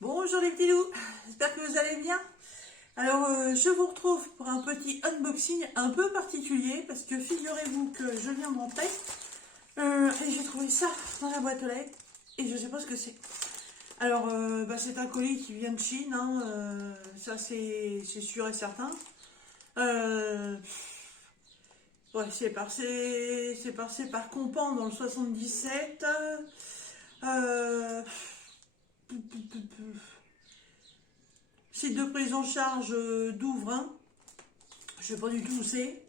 Bonjour les petits loups, j'espère que vous allez bien. Alors je vous retrouve pour un petit unboxing un peu particulier parce que figurez-vous que je viens de rentrer et j'ai trouvé ça dans la boîte aux lettres et je sais pas ce que c'est. Alors c'est un colis qui vient de Chine, hein, ça c'est sûr et certain. Ouais, c'est passé par Compan dans le 77. Euh, Site de prise en charge d'Ouvrin. Je sais pas du tout où c'est.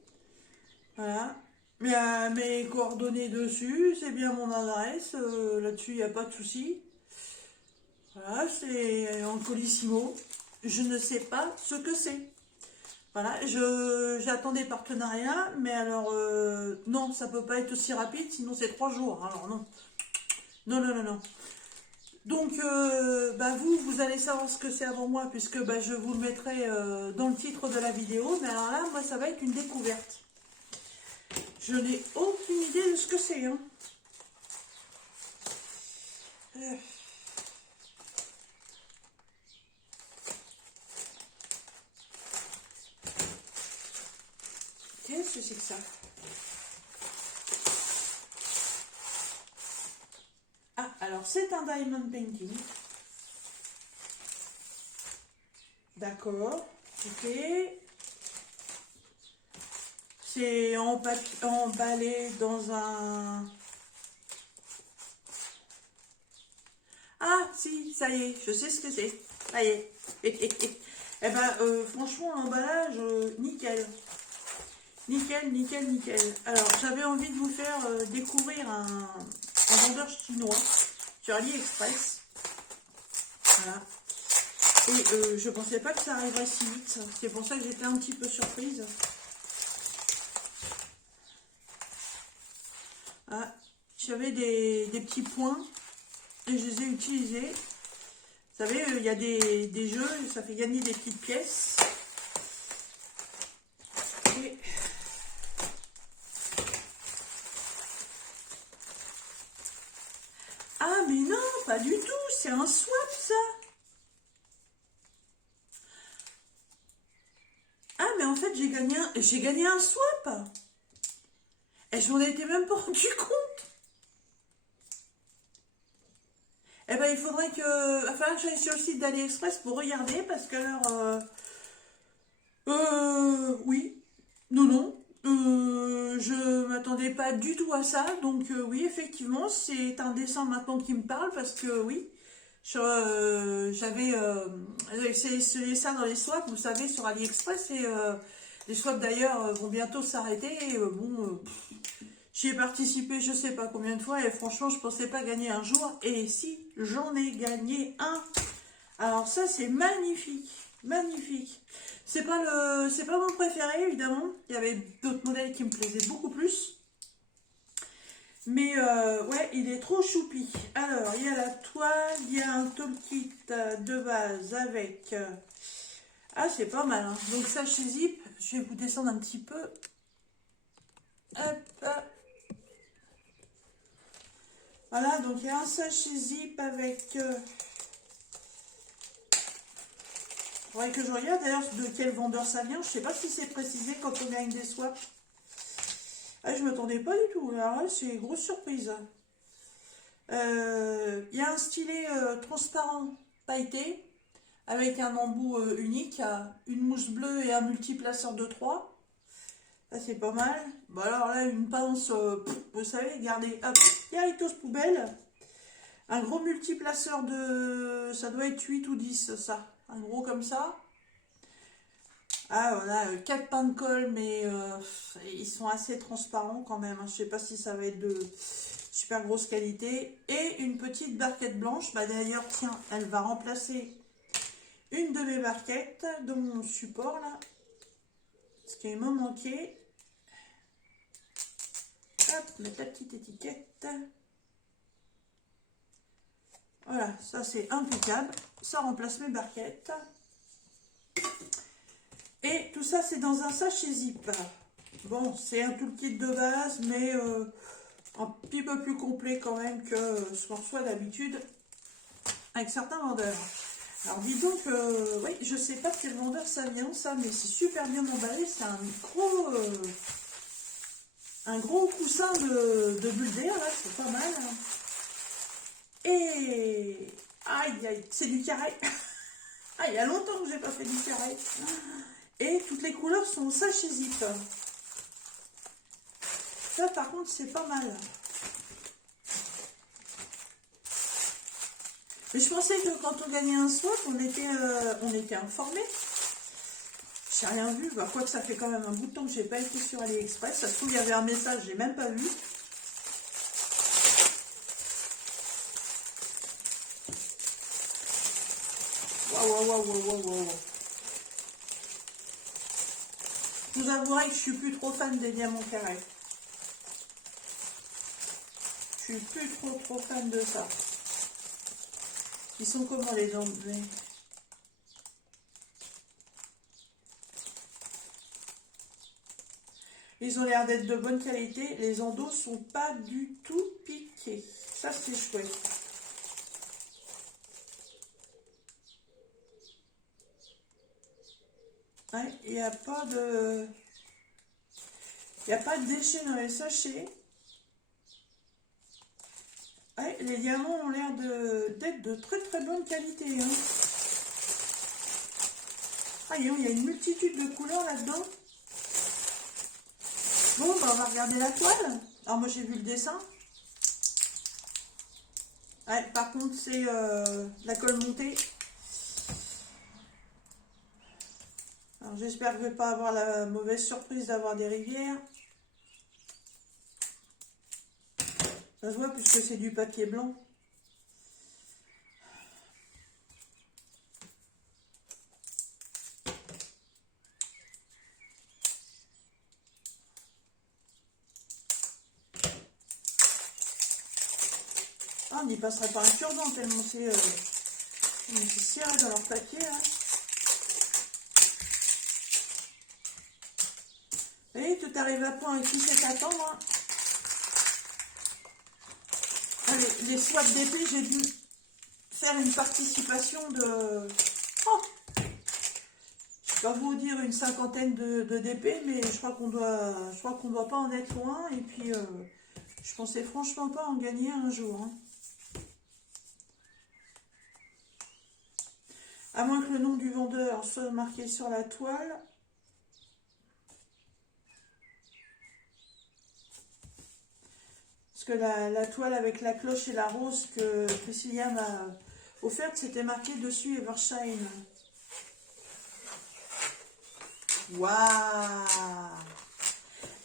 Voilà. Mais mes coordonnées dessus, c'est bien mon adresse. Là-dessus, il n'y a pas de souci. Voilà, c'est en colissimo. Je ne sais pas ce que c'est. Voilà, j'attends des partenariats, mais alors non, ça peut pas être aussi rapide, sinon c'est 3 jours. Alors non, non, non, non, non. Donc vous allez savoir ce que c'est avant moi, puisque je vous le mettrai dans le titre de la vidéo. Mais alors là, moi, ça va être une découverte. Je n'ai aucune idée de ce que c'est. Hein. Qu'est-ce que c'est que ça? Ah, alors c'est un diamond painting. D'accord. Ok. C'est emballé dans un... Ah, si, ça y est, je sais ce que c'est. Ça y est. Eh ben, franchement, l'emballage, nickel. Nickel, nickel, nickel. Alors, j'avais envie de vous faire découvrir un vendeur chinois sur AliExpress. Voilà. Et je pensais pas que ça arriverait si vite. C'est pour ça que j'étais un petit peu surprise. Ah, j'avais des petits points et je les ai utilisés. Vous savez, il y a des jeux, ça fait gagner des petites pièces. Et... Ah, mais non, pas du tout, c'est un swap ça. Ah, mais en fait, j'ai gagné un swap. Et je m'en étais même pas rendu compte. Eh ben, il faudrait que j'aille sur le site d'AliExpress pour regarder, parce que alors... oui. Non, non. Je m'attendais pas du tout à ça. Donc, oui, effectivement, c'est un dessin maintenant qui me parle, parce que, oui, j'avais essayé ça dans les swaps, vous savez, sur AliExpress, et les swaps d'ailleurs vont bientôt s'arrêter. Et, j'y ai participé je sais pas combien de fois, et franchement, je pensais pas gagner un jour. Et si, j'en ai gagné un. Alors ça, c'est magnifique, magnifique. C'est pas mon préféré, évidemment. Il y avait d'autres modèles qui me plaisaient beaucoup plus. Mais ouais, il est trop choupi. Alors, il y a la toile, il y a un toolkit de base avec... Ah, c'est pas mal, hein. Donc ça, chez Zip, je vais vous descendre un petit peu. Hop, hop. Voilà, donc il y a un sachet Zip avec... faudrait que je regarde d'ailleurs de quel vendeur ça vient. Je sais pas si c'est précisé quand on gagne des swaps. Ah, je m'attendais pas du tout. Alors là, c'est grosse surprise. Il y a un stylet transparent pailleté avec un embout unique, une mousse bleue et un multiplaceur de 3. Ça, c'est pas mal. Bon, alors là, une pince, vous savez, regardez, hop, directos poubelle. Un gros multiplaceur de... Ça doit être 8 ou 10, ça. Un gros comme ça. Ah, on a 4 pains de colle, mais ils sont assez transparents quand même. Je sais pas si ça va être de super grosse qualité. Et une petite barquette blanche. Bah, d'ailleurs, tiens, elle va remplacer une de mes barquettes de mon support là. Ce qui me manquait. Hop, mettre la petite étiquette. Voilà, ça c'est impeccable. Ça remplace mes barquettes. Et tout ça, c'est dans un sachet Zip. Bon, c'est un toolkit de base, mais un petit peu plus complet quand même que ce qu'on reçoit d'habitude avec certains vendeurs. Alors dis donc, oui, je sais pas de quel vendeur ça vient, ça, mais c'est super bien emballé. C'est un gros coussin de bulles d'air, là, c'est pas mal. Et aïe, aïe, c'est du carré. Ah, il y a longtemps que j'ai pas fait du carré. Et toutes les couleurs sont au sachet zip. Ça, par contre, c'est pas mal. Mais je pensais que quand on gagnait un swap, on était informé. J'ai rien vu. Bah, quoi que ça fait quand même un bout de temps que j'ai pas été sur AliExpress. Ça se trouve, il y avait un message, j'ai même pas vu. Waouh, waouh, waouh, waouh, waouh. Je vous avouerai que je suis plus trop fan des diamants carrés. Je suis plus trop fan de ça. Ils sont comment les enlever? Ils ont l'air d'être de bonne qualité. Les endos sont pas du tout piqués. Ça, c'est chouette. Ouais, il n'y a pas de... Il n'y a pas de déchets dans les sachets. Ouais, les diamants ont l'air d'être de très bonne qualité. Hein. Ah, il y a une multitude de couleurs là-dedans. Bon, bah, on va regarder la toile. Alors, moi, j'ai vu le dessin. Ouais, par contre, c'est la colle montée. Alors, j'espère que je ne vais pas avoir la mauvaise surprise d'avoir des rivières. Ça se voit puisque c'est du papier blanc. Ah, on n'y passerait pas un cure-dent tellement c'est serré dans leur papier. Hein. Et tout arrive à point avec qui c'est attendre. Hein. Les swaps d'épée, j'ai dû faire une participation de... Oh, je ne vais pas vous dire une cinquantaine de DP, mais je crois qu'on doit pas en être loin. Et puis, je pensais franchement pas en gagner un jour. Hein. À moins que le nom du vendeur soit marqué sur la toile. Parce que la toile avec la cloche et la rose que Priscilla m'a offerte, c'était marqué dessus Evershine. Waouh!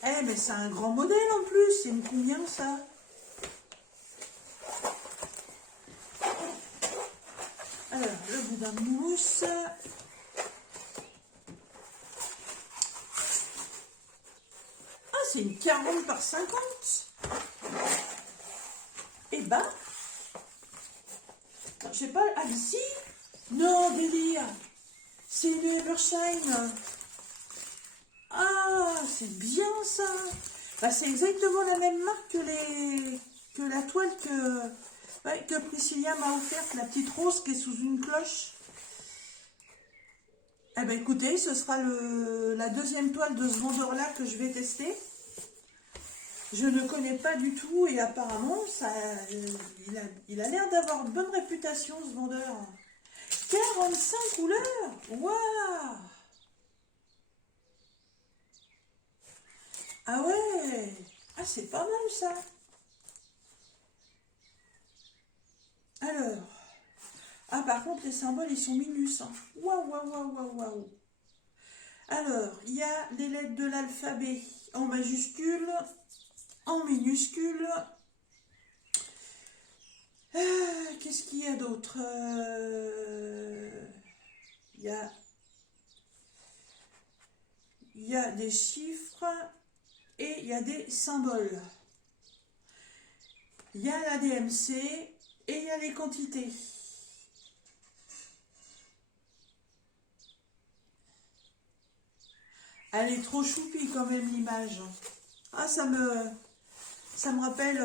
Eh, mais c'est un grand modèle en plus. C'est combien ça? Alors, le boudin de mousse. Ah, c'est une 40 par 50. Eh ben, je sais pas, ah ici? Non, délire. C'est une Evershine. Ah, c'est bien ça. Bah, c'est exactement la même marque que la toile que Priscilla m'a offerte, la petite rose qui est sous une cloche. Eh ben écoutez, ce sera la deuxième toile de ce vendeur-là que je vais tester. Je ne connais pas du tout et apparemment, il a l'air d'avoir une bonne réputation ce vendeur. 45 couleurs. Waouh! Ah ouais! Ah, c'est pas mal ça! Alors, ah par contre les symboles ils sont minus. Hein. Waouh, waouh, waouh, waouh, waouh! Alors, il y a les lettres de l'alphabet en majuscule, en minuscule. Qu'est-ce qu'il y a d'autre? Il y a des chiffres. Et il y a des symboles. Il y a la DMC et il y a les quantités. Elle est trop choupie quand même l'image. Ah, ça me rappelle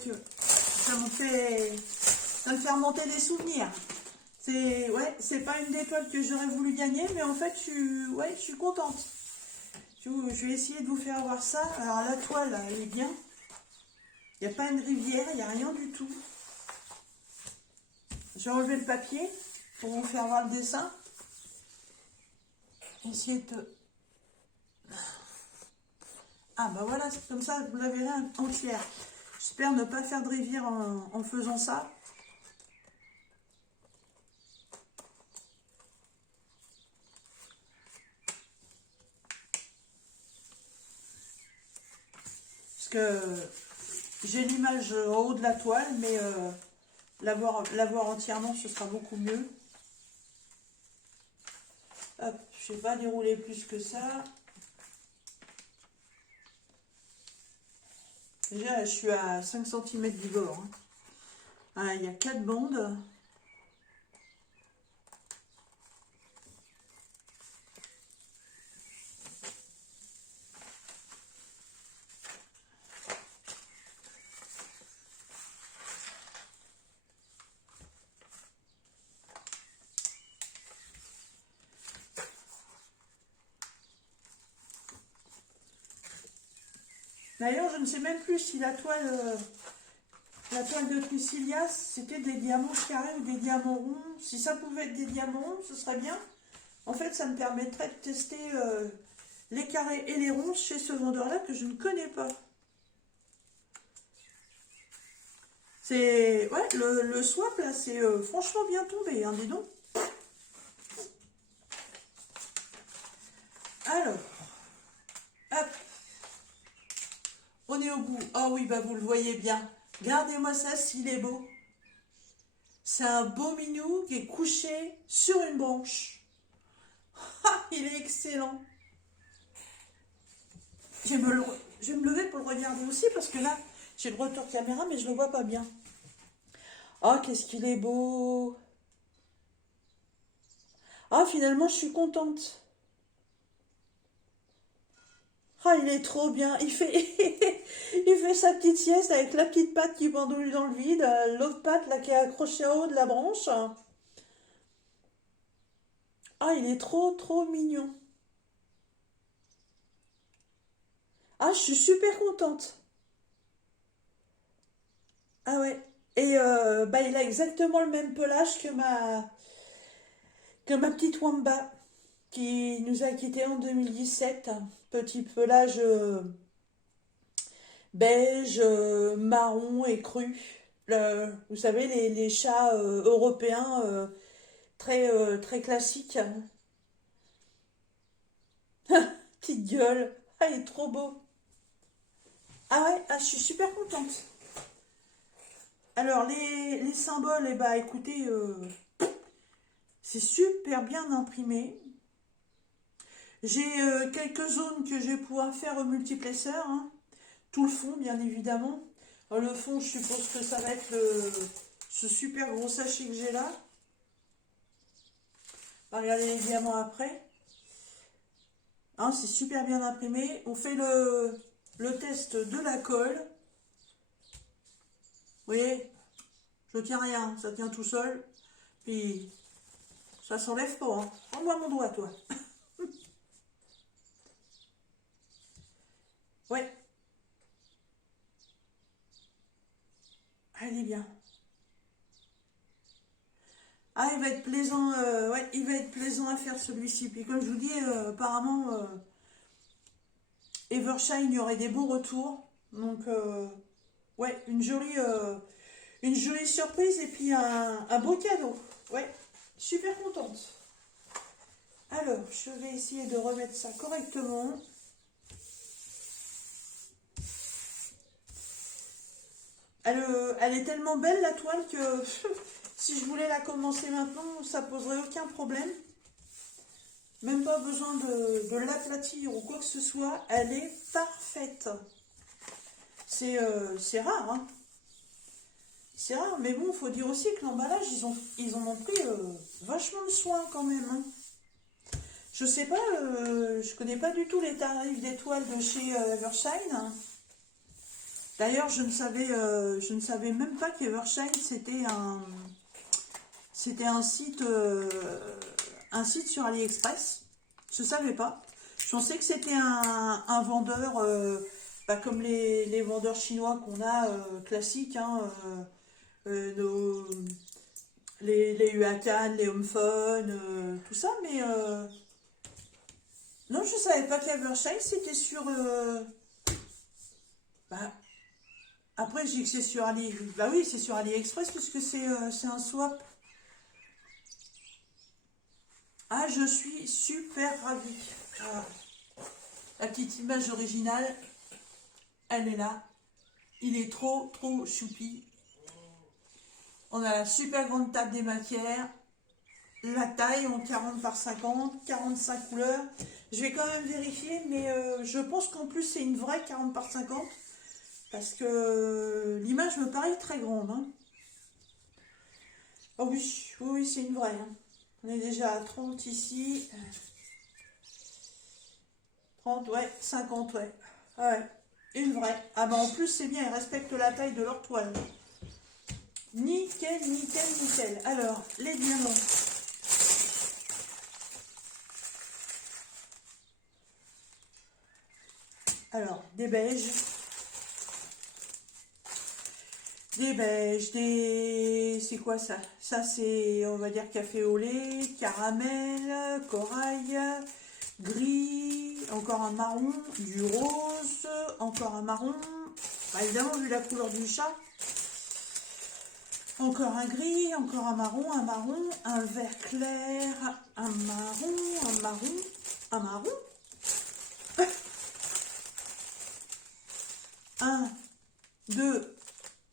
que ça me fait remonter des souvenirs. C'est pas une des toiles que j'aurais voulu gagner, mais en fait, je suis contente. Je vais essayer de vous faire voir ça. Alors, la toile, elle est bien. Il n'y a pas une rivière, il n'y a rien du tout. Je vais enlever le papier pour vous faire voir le dessin. Essayer de... Ah, bah voilà, comme ça, vous la verrez entière. J'espère ne pas faire de rivière en faisant ça. Parce que j'ai l'image en haut de la toile, mais la voir entièrement, ce sera beaucoup mieux. Hop, je ne vais pas dérouler plus que ça. Déjà, je suis à 5 cm du bord. Hein. Ah, il y a 4 bandes. D'ailleurs, je ne sais même plus si la toile de Priscilla, c'était des diamants carrés ou des diamants ronds. Si ça pouvait être des diamants ronds, ce serait bien. En fait, ça me permettrait de tester les carrés et les ronds chez ce vendeur-là que je ne connais pas. C'est... Ouais, le swap, là, c'est franchement bien tombé, hein, dis donc. Alors, hop. On est au bout. Oh oui, bah vous le voyez bien. Regardez-moi ça, s'il est beau. C'est un beau minou qui est couché sur une branche. Ah, il est excellent. Je vais me lever pour le regarder aussi parce que là, j'ai le retour caméra, mais je ne le vois pas bien. Oh, qu'est-ce qu'il est beau. Ah, finalement, je suis contente. Ah, il est trop bien. Il fait, il fait sa petite sieste avec la petite patte qui pendouille dans le vide, l'autre patte là qui est accrochée au haut de la branche. Ah, il est trop, trop mignon. Ah, je suis super contente. Ah ouais. Et bah, il a exactement le même pelage que ma petite Wamba qui nous a quittés en 2017. Petit pelage beige, marron et cru. Vous savez, les chats européens très classiques. Petite gueule. Ah, il est trop beau. Ah ouais, ah, je suis super contente. Alors, les symboles, eh bah, écoutez, c'est super bien imprimé. J'ai quelques zones que je vais pouvoir faire au multiplesseur. Hein. Tout le fond, bien évidemment. Alors, le fond, je suppose que ça va être ce super gros sachet que j'ai là. On va regarder les diamants après. Hein, c'est super bien imprimé. On fait le test de la colle. Vous voyez, je tiens rien, ça tient tout seul. Puis, ça s'enlève pas. Hein. Prends-moi mon doigt, toi. Ouais. Elle est bien. Ah, il va être plaisant, ouais, il va être plaisant à faire celui-ci. Puis comme je vous dis, apparemment, Evershine, il y aurait des beaux retours. Donc, ouais, une jolie surprise et puis un beau cadeau. Ouais, super contente. Alors, je vais essayer de remettre ça correctement. Elle est tellement belle la toile que si je voulais la commencer maintenant, ça poserait aucun problème. Même pas besoin de l'aplatir ou quoi que ce soit. Elle est parfaite. C'est rare, hein. C'est rare, mais bon, il faut dire aussi que l'emballage, ils en ont pris vachement de soin quand même. Hein. Je sais pas, je connais pas du tout les tarifs des toiles de chez Evershine. D'ailleurs, je ne savais même pas qu'Evershine, C'était un site sur AliExpress. Je ne savais pas. Je pensais que c'était un vendeur, comme les vendeurs chinois qu'on a classiques, hein, nos, les Huacan, les Homephone, tout ça, mais non, je savais pas qu'Evershine c'était sur. Bah, après, je dis que c'est sur Ali. Bah oui, c'est sur AliExpress puisque c'est un swap. Ah, je suis super ravie. Ah, la petite image originale, elle est là. Il est trop, trop choupi. On a la super grande table des matières. La taille en 40 par 50, 45 couleurs. Je vais quand même vérifier, mais je pense qu'en plus c'est une vraie 40 par 50. Parce que l'image me paraît très grande. Hein. Oh oui, oui, oui, c'est une vraie. Hein. On est déjà à 30 ici. 30, ouais, 50, ouais. Ah ouais, une vraie. Ah bah en plus c'est bien, ils respectent la taille de leur toile. Nickel, nickel, nickel. Alors, les diamants. Alors, des beiges. Des beiges, des... C'est quoi ça? Ça c'est, on va dire, café au lait, caramel, corail, gris, encore un marron, du rose, encore un marron. Bah, évidemment, vu la couleur du chat. Encore un gris, encore un marron, un vert clair, un marron, un marron, un marron. Un, deux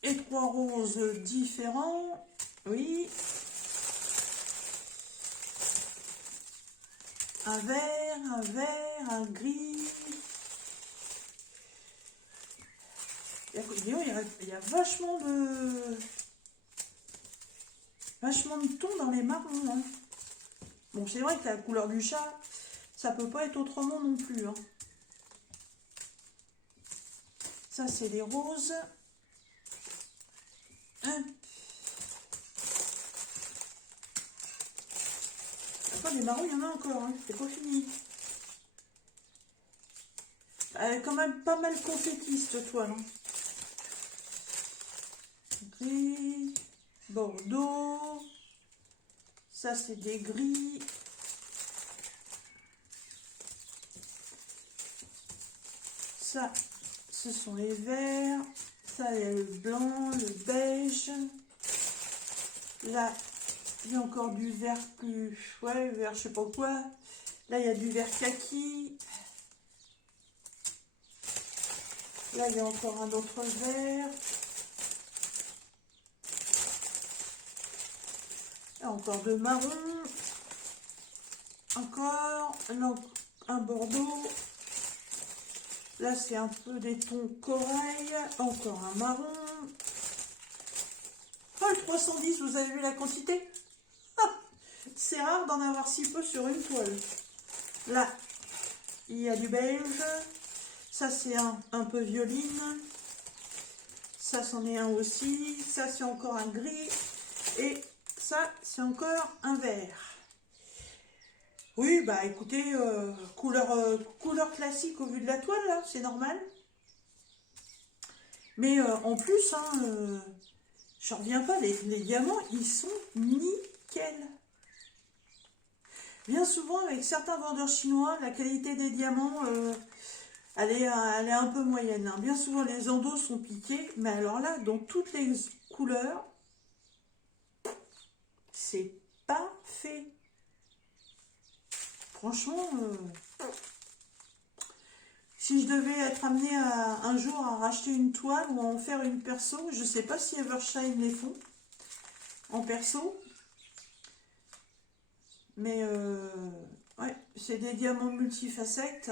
et trois roses différents. Oui. Un vert, un gris. Il y a vachement de tons dans les marrons. Hein. Bon, c'est vrai que la couleur du chat, ça peut pas être autrement non plus. Hein. Ça, c'est les roses. Hein. Après, les marrons, il y en a encore. Hein. C'est pas fini. Elle est quand même pas mal compétiste, cette toile. Hein. Gris, bordeaux. Ça, c'est des gris. Ça, ce sont les verts. Ça, il y a le blanc, le beige. Là, il y a encore du vert plus... Ouais, vert, je sais pas quoi. Là, il y a du vert kaki. Là, il y a encore un autre vert. Là, encore de marron. Encore. Là, un bordeaux. Là, c'est un peu des tons corail. Encore un marron. Oh, le 310, vous avez vu la quantité? Ah, c'est rare d'en avoir si peu sur une toile. Là, il y a du beige. Ça, c'est un peu violine. Ça, c'en est un aussi. Ça, c'est encore un gris. Et ça, c'est encore un vert. Oui, bah écoutez, couleur classique au vu de la toile, là, c'est normal. Mais en plus, hein, je reviens pas, les diamants, ils sont nickel. Bien souvent, avec certains vendeurs chinois, la qualité des diamants, elle est un peu moyenne. Hein. Bien souvent, les endos sont piqués, mais alors là, dans toutes les couleurs, c'est parfait. Franchement, si je devais être amenée un jour à racheter une toile ou à en faire une perso, je ne sais pas si Evershine les font en perso, mais ouais, c'est des diamants multifacettes.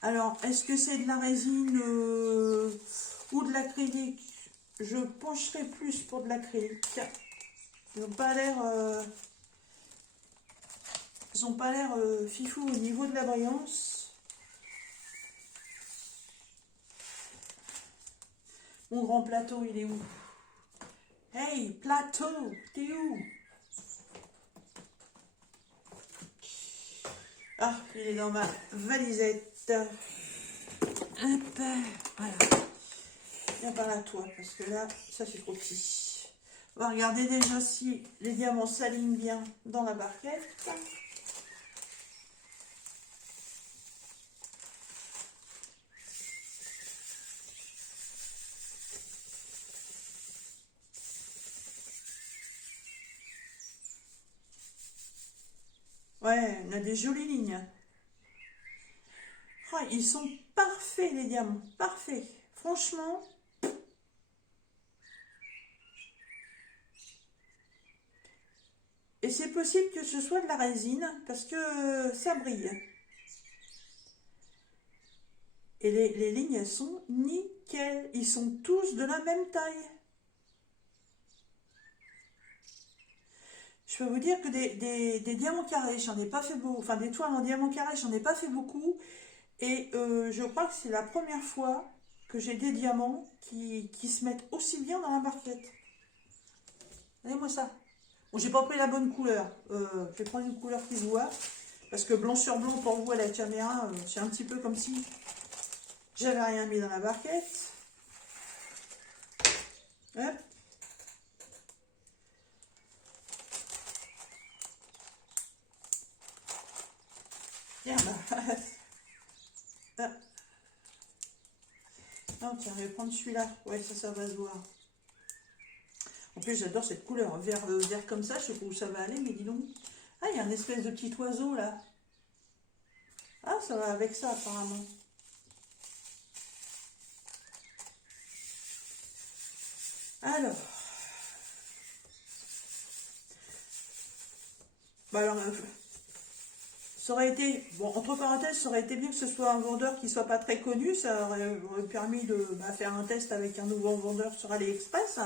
Alors, est-ce que c'est de la résine ou de l'acrylique? Je pencherai plus pour de l'acrylique. Ils n'ont pas l'air... Ils n'ont pas l'air fifou au niveau de la brillance. Mon grand plateau, il est où? Hey, plateau, t'es où? Ah, il est dans ma valisette. Hop, voilà. Viens par là, toi, parce que là, ça c'est trop petit. On va regarder déjà si les diamants s'alignent bien dans la barquette. Ouais, on a des jolies lignes. Ah, ils sont parfaits, les diamants, parfaits. Franchement, et c'est possible que ce soit de la résine, parce que ça brille. Et les lignes, elles sont nickel. Ils sont tous de la même taille. Je peux vous dire que des diamants carrés, j'en ai pas fait beaucoup. Enfin, des toiles en diamant carré, j'en ai pas fait beaucoup. Et je crois que c'est la première fois que j'ai des diamants qui se mettent aussi bien dans la barquette. Regardez-moi ça. Bon, j'ai pas pris la bonne couleur. Je vais prendre une couleur qui se voit. Parce que blanc sur blanc, pour vous à la caméra, c'est un petit peu comme si j'avais rien mis dans la barquette. Hop. Tiens, bah. Ah. Ah, tiens, je vais prendre celui-là. Ouais, ça va se voir. En plus, j'adore cette couleur. Vert, vert comme ça, je sais pas où ça va aller, mais dis donc. Ah, il y a un espèce de petit oiseau, là. Ah, ça va avec ça, apparemment. Alors. Bah alors, ça aurait été, bon, entre parenthèses, ça aurait été bien que ce soit un vendeur qui soit pas très connu. Ça aurait permis de faire un test avec un nouveau vendeur sur AliExpress.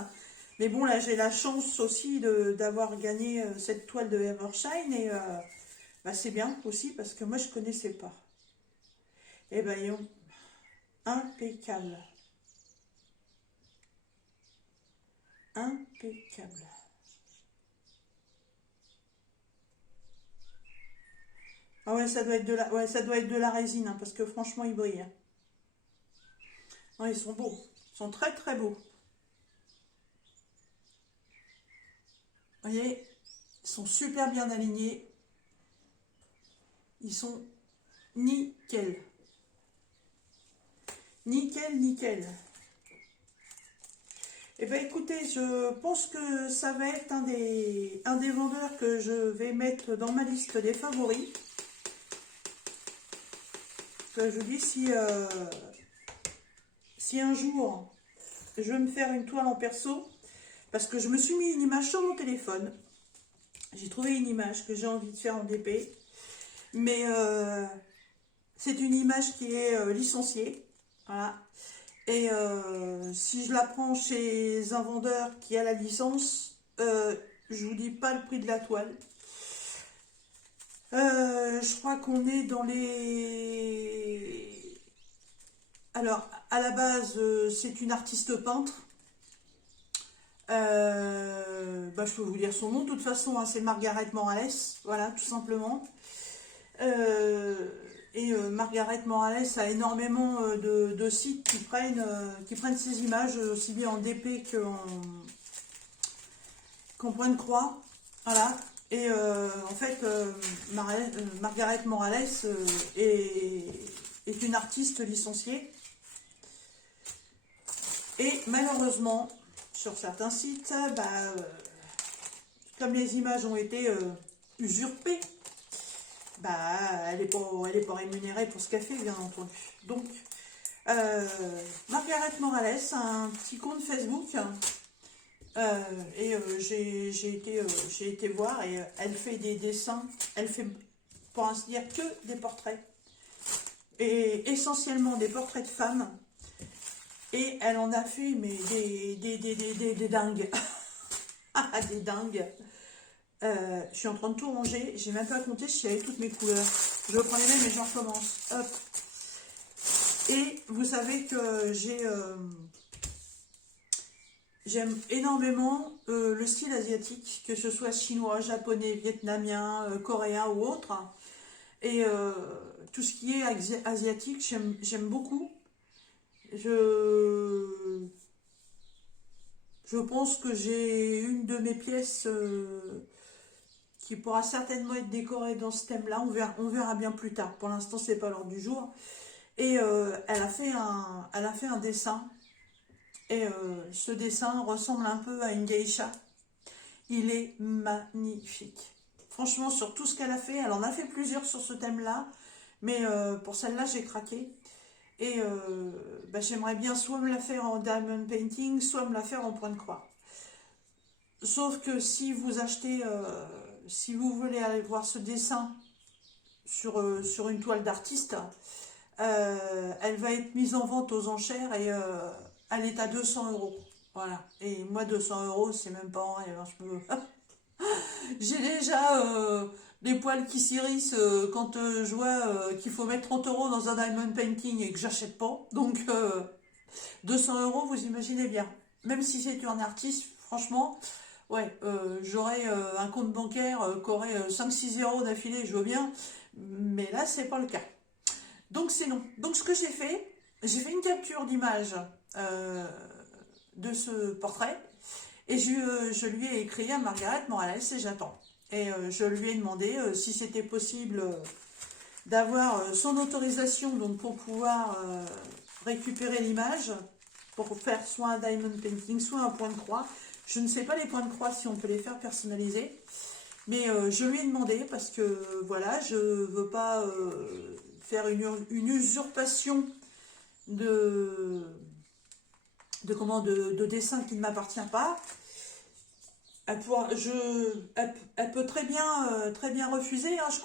Mais bon, là, j'ai la chance aussi d'avoir gagné cette toile de Evershine. Et c'est bien aussi parce que moi, je connaissais pas. Eh ben, impeccable. Impeccable. Ah ouais, ça doit être de la résine, hein, parce que franchement, ils brillent. Hein. Non, ils sont beaux. Ils sont très très beaux. Vous voyez, ils sont super bien alignés. Ils sont nickel. Nickel, nickel. Eh bien, écoutez, je pense que ça va être un des vendeurs que je vais mettre dans ma liste des favoris. Que je vous dis, si un jour je veux me faire une toile en perso, parce que je me suis mis une image sur mon téléphone. J'ai trouvé une image que j'ai envie de faire en DP. Mais c'est une image qui est licenciée. Voilà. Et si je la prends chez un vendeur qui a la licence, je vous dis pas le prix de la toile. Je crois qu'on est dans les... Alors, à la base, c'est une artiste peintre. Je peux vous dire son nom, de toute façon, hein, c'est Margaret Morales, voilà, tout simplement. Margaret Morales a énormément de sites qui prennent ces images, aussi bien en DP qu'en point de croix, voilà. Et en fait, Margaret Morales est une artiste licenciée. Et malheureusement, sur certains sites, comme les images ont été usurpées, elle n'est pas rémunérée pour ce qu'elle fait, bien entendu. Donc, Margaret Morales a un petit compte Facebook j'ai été voir et elle fait des dessins, elle fait, pour ainsi dire, que des portraits et essentiellement des portraits de femmes. Et elle en a fait mais des dingues. Ah, des dingues. Je suis en train de tout ranger. J'ai même pas compté si j'avais toutes mes couleurs. Je reprends les mêmes mais je recommence. Hop. Et vous savez que J'aime énormément le style asiatique, que ce soit chinois, japonais, vietnamien, coréen ou autre. Et tout ce qui est asiatique, j'aime beaucoup. Je, je pense que j'ai une de mes pièces qui pourra certainement être décorée dans ce thème-là. On verra bien plus tard. Pour l'instant, c'est pas l'ordre du jour. Et elle a fait un dessin. Et ce dessin ressemble un peu à une geisha. Il est magnifique. Franchement, sur tout ce qu'elle a fait, elle en a fait plusieurs sur ce thème-là. Mais pour celle-là, j'ai craqué. Et bah, j'aimerais bien soit me la faire en diamond painting, soit me la faire en point de croix. Sauf que si vous achetez, si vous voulez aller voir ce dessin sur une toile d'artiste, elle va être mise en vente aux enchères et elle est à 200 euros. Voilà. Et moi, 200 euros, c'est même pas en rêve, hein. J'ai déjà des poils qui s'irrissent quand je vois qu'il faut mettre 30 euros dans un diamond painting et que j'achète pas. Donc, 200 euros, vous imaginez bien. Même si c'est un artiste, franchement, ouais, j'aurais un compte bancaire qui aurait 5-6 zéros d'affilée, je veux bien. Mais là, c'est pas le cas. Donc, c'est non. Donc, ce que j'ai fait une capture d'image de ce portrait et je lui ai écrit à Margaret Morales et j'attends. Et je lui ai demandé si c'était possible d'avoir son autorisation donc pour pouvoir récupérer l'image, pour faire soit un diamond painting, soit un point de croix. Je ne sais pas les points de croix si on peut les faire personnaliser, mais je lui ai demandé parce que voilà, je veux pas faire une usurpation de, de dessin qui ne m'appartient pas. Elle peut très bien refuser, hein, je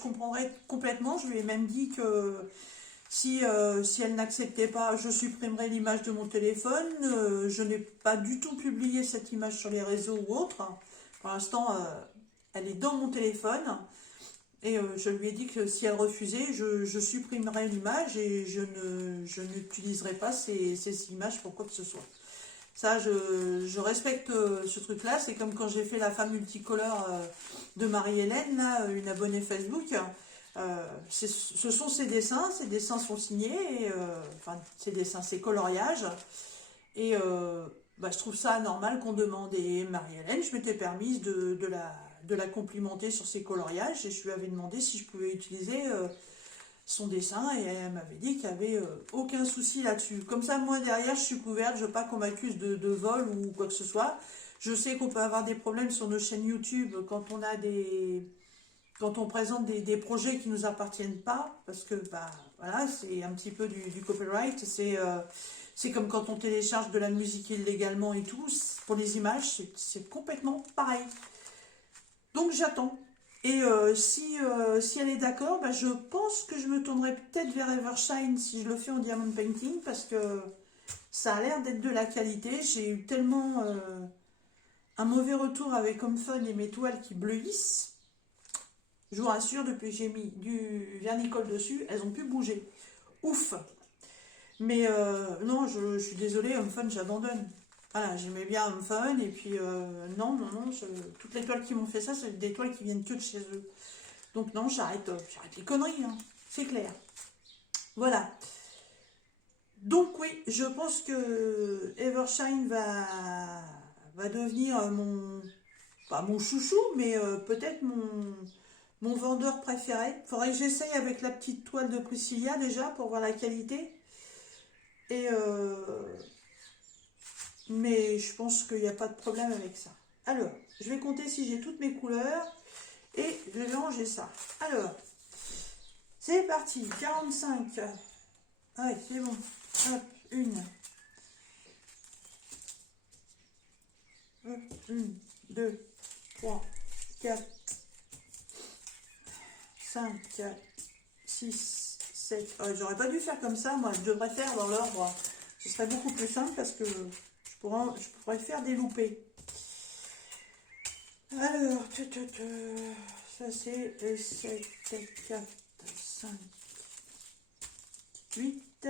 comprendrais complètement. Je lui ai même dit que si elle n'acceptait pas, je supprimerais l'image de mon téléphone. Je n'ai pas du tout publié cette image sur les réseaux ou autre. Pour l'instant, elle est dans mon téléphone. Et je lui ai dit que si elle refusait, je supprimerais l'image et je n'utiliserai pas ces images pour quoi que ce soit. Ça, je respecte ce truc-là. C'est comme quand j'ai fait la femme multicolore de Marie-Hélène, là, une abonnée Facebook. Ce sont ses dessins sont signés, et, enfin, ses dessins, ses coloriages. Et bah, je trouve ça normal qu'on demande. Et Marie-Hélène, je m'étais permise de la complimenter sur ses coloriages et je lui avais demandé si je pouvais utiliser son dessin et elle m'avait dit qu'il n'y avait aucun souci là-dessus. Comme ça, moi derrière, je suis couverte, je veux pas qu'on m'accuse de vol ou quoi que ce soit. Je sais qu'on peut avoir des problèmes sur nos chaînes YouTube quand on a quand on présente des projets qui nous appartiennent pas, parce que bah voilà, c'est un petit peu du copyright. C'est comme quand on télécharge de la musique illégalement et tout. Pour les images, c'est complètement pareil. Donc j'attends. Et si elle est d'accord, bah, je pense que je me tournerai peut-être vers Evershine si je le fais en diamond painting, parce que ça a l'air d'être de la qualité. J'ai eu tellement un mauvais retour avec Homefun et mes toiles qui bleuissent. Je vous rassure, depuis que j'ai mis du vernicole dessus, elles ont pu bouger. Ouf! Mais non, je suis désolée, Homefun, j'abandonne. Voilà, j'aimais bien Homefun, et puis non, toutes les toiles qui m'ont fait ça, c'est des toiles qui viennent que de chez eux. Donc non, j'arrête les conneries, hein, c'est clair. Voilà. Donc oui, je pense que Evershine va devenir pas mon chouchou, mais peut-être mon vendeur préféré. Faudrait que j'essaye avec la petite toile de Priscilla déjà pour voir la qualité. Et mais je pense qu'il n'y a pas de problème avec ça. Alors, je vais compter si j'ai toutes mes couleurs et je vais ranger ça. Alors, c'est parti, 45. Ouais, c'est bon. Hop, une. Hop, une, deux, trois, quatre, 5, 6, 7. J'aurais pas dû faire comme ça, moi je devrais faire dans l'ordre. Ce serait beaucoup plus simple parce que je pourrais faire des loupés. Alors, ça c'est 7, 4, 5, 8,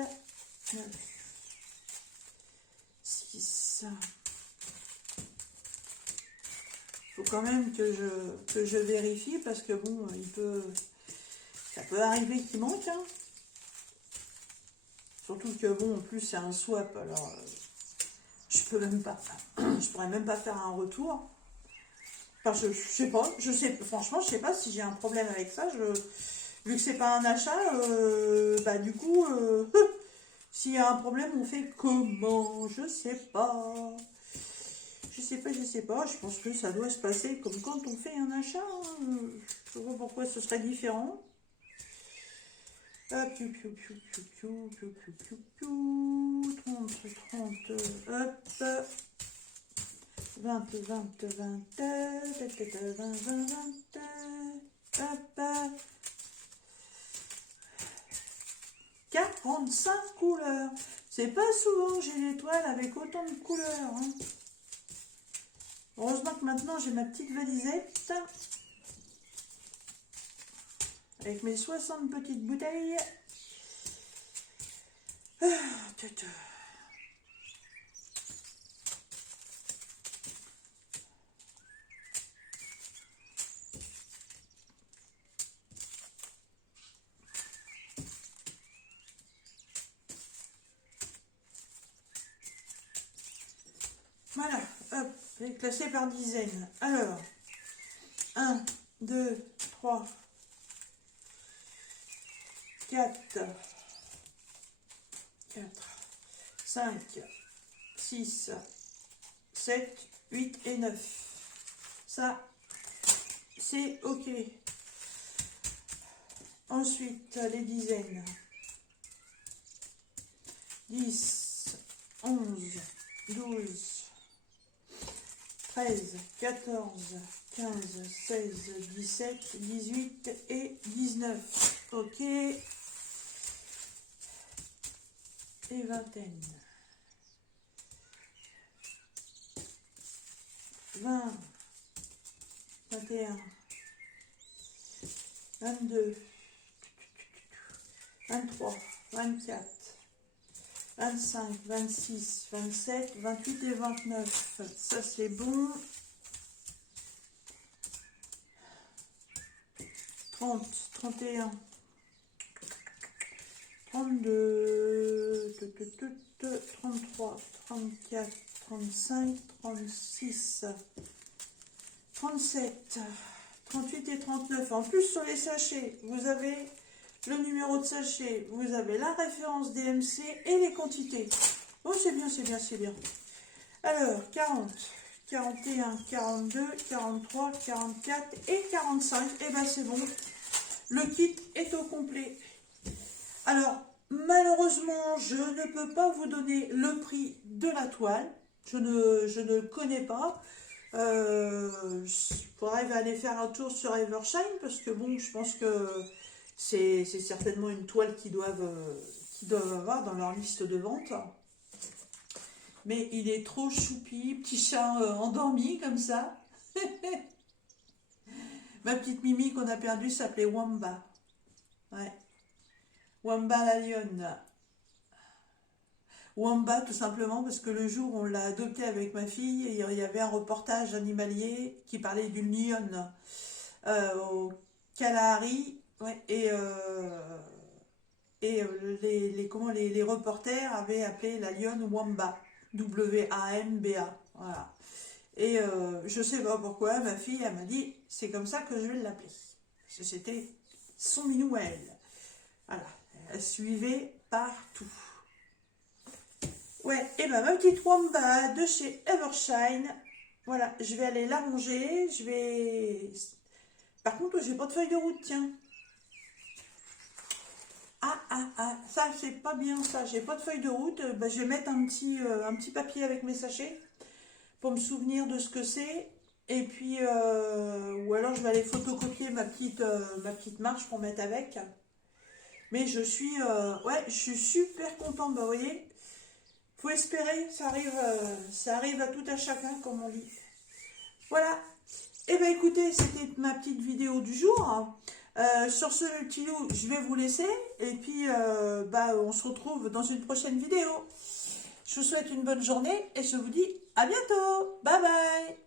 9, 6, faut quand même que je vérifie parce que bon, ça peut arriver qu'il manque. Hein. Surtout que bon, en plus c'est un swap, alors je pourrais même pas faire un retour. Enfin, je sais pas, franchement, je sais pas si j'ai un problème avec ça. Vu que c'est pas un achat, bah du coup, s'il y a un problème, on fait comment? Je sais pas. Je sais pas. Je pense que ça doit se passer comme quand on fait un achat. Hein. Je sais pas pourquoi ce serait différent. Hop, piou, piou, piou, piou, piou, piou, piou, piou, piou, 30, 30, hop, 20, 20, 20, 20, 20, 20, hop, 45 couleurs. C'est pas souvent que j'ai des toiles avec autant de couleurs. Hein. Heureusement que maintenant j'ai ma petite valisette avec mes 60 petites bouteilles. Voilà, hop, c'est classé par dizaines. Alors, 1, 2, 3, 4, 5, 6, 7, 8 et 9. Ça, c'est OK. Ensuite, les dizaines. 10, 11, 12, 13, 14, 15, 16, 17, 18 et 19. OK. Et vingtaine. 20, 21, 22, 23, 24, 25, 26, 27, 28 et 29. Ça, c'est bon. 30, 31, 32, 33, 34, 35, 36, 37, 38 et 39. En plus, sur les sachets, vous avez le numéro de sachet, vous avez la référence DMC et les quantités. Oh, c'est bien, c'est bien, c'est bien. Alors, 40, 41, 42, 43, 44 et 45. Et ben c'est bon. Le kit est au complet. Alors, malheureusement, je ne peux pas vous donner le prix de la toile. Je ne connais pas. Il faudrait aller faire un tour sur Evershine parce que bon, je pense que c'est certainement une toile qu'ils doivent avoir dans leur liste de vente. Mais il est trop choupi, petit chat endormi comme ça. Ma petite Mimi qu'on a perdue s'appelait Wamba. Ouais. Wamba la lionne. Wamba tout simplement parce que le jour où on l'a adoptée avec ma fille, il y avait un reportage animalier qui parlait d'une lionne au Kalahari. Ouais, et les reporters avaient appelé la lionne Wamba. W-A-M-B-A. Voilà. Et je sais pas pourquoi, ma fille, elle m'a dit, c'est comme ça que je vais l'appeler. Parce que c'était son minou à elle. Voilà. Elle suivait partout. Ouais, et ben ma petite Wamba de chez Evershine. Voilà, je vais aller la ranger. Par contre, j'ai pas de feuille de route, tiens. Ça c'est pas bien ça, j'ai pas de feuille de route, ben, je vais mettre un petit papier avec mes sachets pour me souvenir de ce que c'est, et puis, ou alors je vais aller photocopier ma petite marche pour mettre avec, mais je suis super contente, bah, vous voyez, faut espérer, ça arrive à tout à chacun, comme on dit. Voilà, et ben écoutez, c'était ma petite vidéo du jour. Sur ce petit loup, je vais vous laisser et puis on se retrouve dans une prochaine vidéo. Je vous souhaite une bonne journée et je vous dis à bientôt. Bye bye.